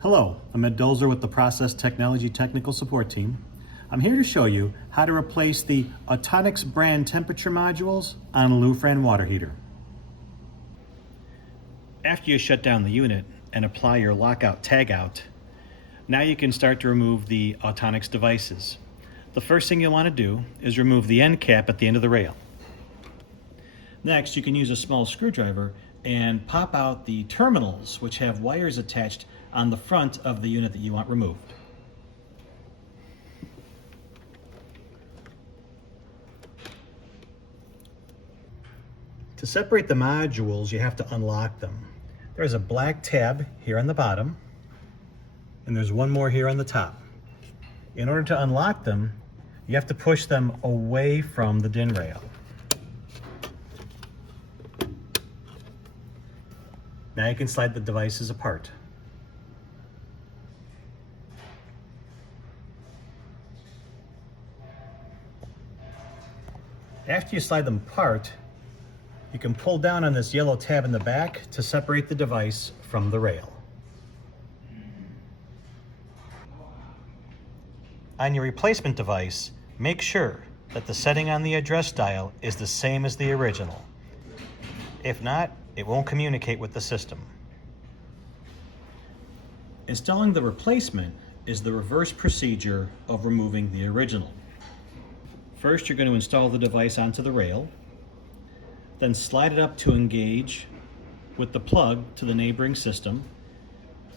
Hello, I'm Ed Dolzer with the Process Technology Technical Support Team. I'm here to show you how to replace the Autonics-brand temperature modules on a Lufran water heater. After you shut down the unit and apply your lockout tagout, now you can start to remove the Autonics devices. The first thing you'll want to do is remove the end cap at the end of the rail. Next, you can use a small screwdriver and pop out the terminals, which have wires attached on the front of the unit that you want removed. To separate the modules, you have to unlock them. There's a black tab here on the bottom, and there's one more here on the top. In order to unlock them, you have to push them away from the DIN rail. Now you can slide the devices apart. After you slide them apart, you can pull down on this yellow tab in the back to separate the device from the rail. On your replacement device, make sure that the setting on the address dial is the same as the original. If not, it won't communicate with the system. Installing the replacement is the reverse procedure of removing the original. First, you're going to install the device onto the rail, then slide it up to engage with the plug to the neighboring system,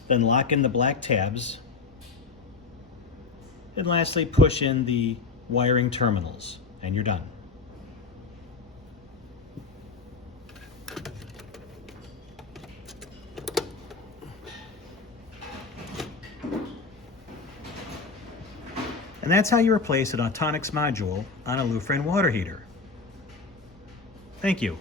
then lock in the black tabs, and lastly push in the wiring terminals, and you're done. And that's how you replace an Autonics module on a Lufran water heater. Thank you.